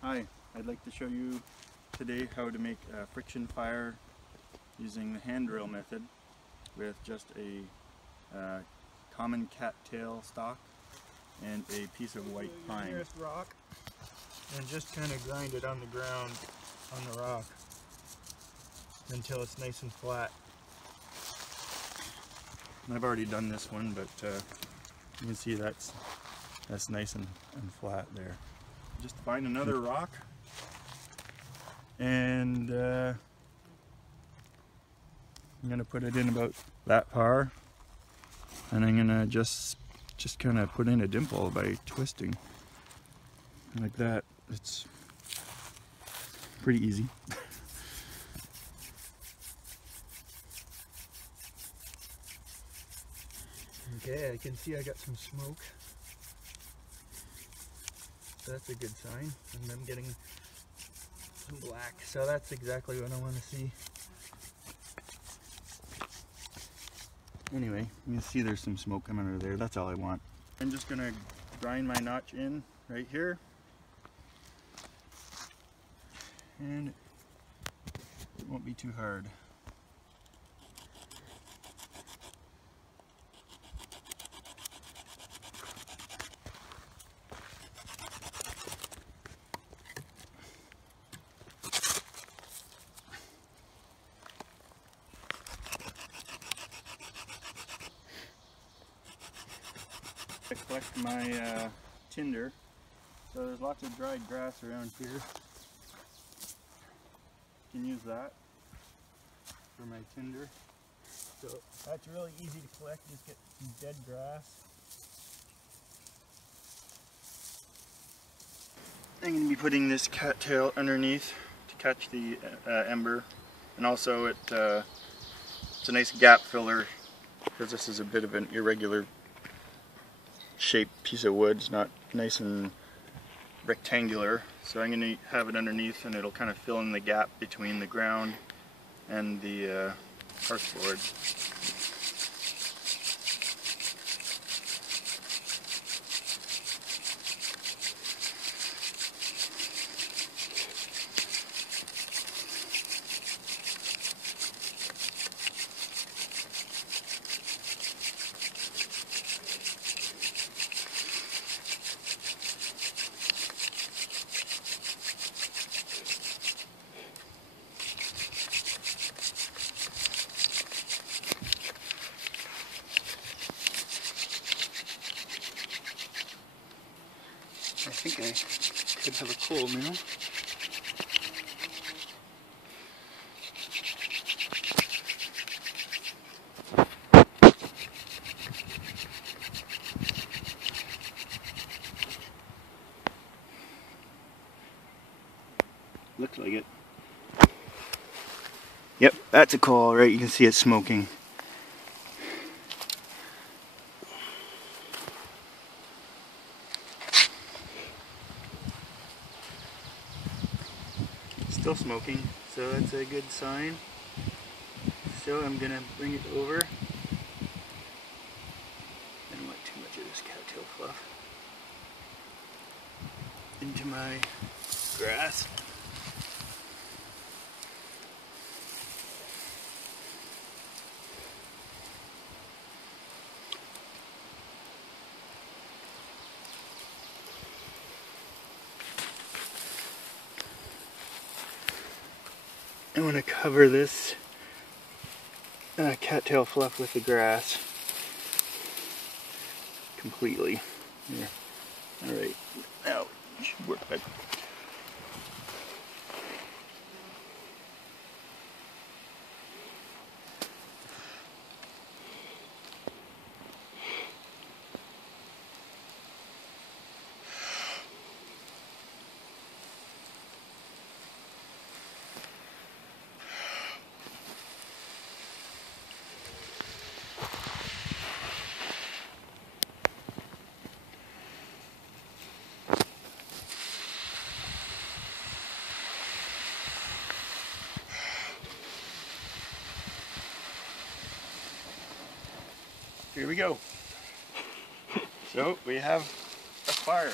Hi, I'd like to show you today how to make a friction fire using the hand drill method with just a common cattail stalk and a piece of white pine. Nearest rock, and just kind of grind it on the ground, on the rock, until it's nice and flat. I've already done this one, but you can see that's nice and flat there. Just find another rock, and I'm gonna put it in about that far, and I'm gonna just kind of put in a dimple by twisting like that. It's pretty easy. Okay, I can see I got some smoke. So that's a good sign. And I'm getting some black. So that's exactly what I want to see. Anyway, you can see there's some smoke coming out of there. That's all I want. I'm just gonna grind my notch in right here. And it won't be too hard. I collect my tinder. So there's lots of dried grass around here. You can use that for my tinder. So that's really easy to collect. Just get some dead grass. I'm going to be putting this cattail underneath to catch the ember, and also it's a nice gap filler because this is a bit of an irregular shaped piece of wood. It's not nice and rectangular, so I'm going to have it underneath, and it'll kind of fill in the gap between the ground and the hearth board. I think I could have a coal now. Looks like it. Yep, that's a coal, right? You can see it smoking. Still smoking, so that's a good sign. So I'm gonna bring it over. I don't want too much of this cattail fluff into my grass. I want to cover this cattail fluff with the grass completely. Here. Alright, now it should work better. Here we go. So we have a fire.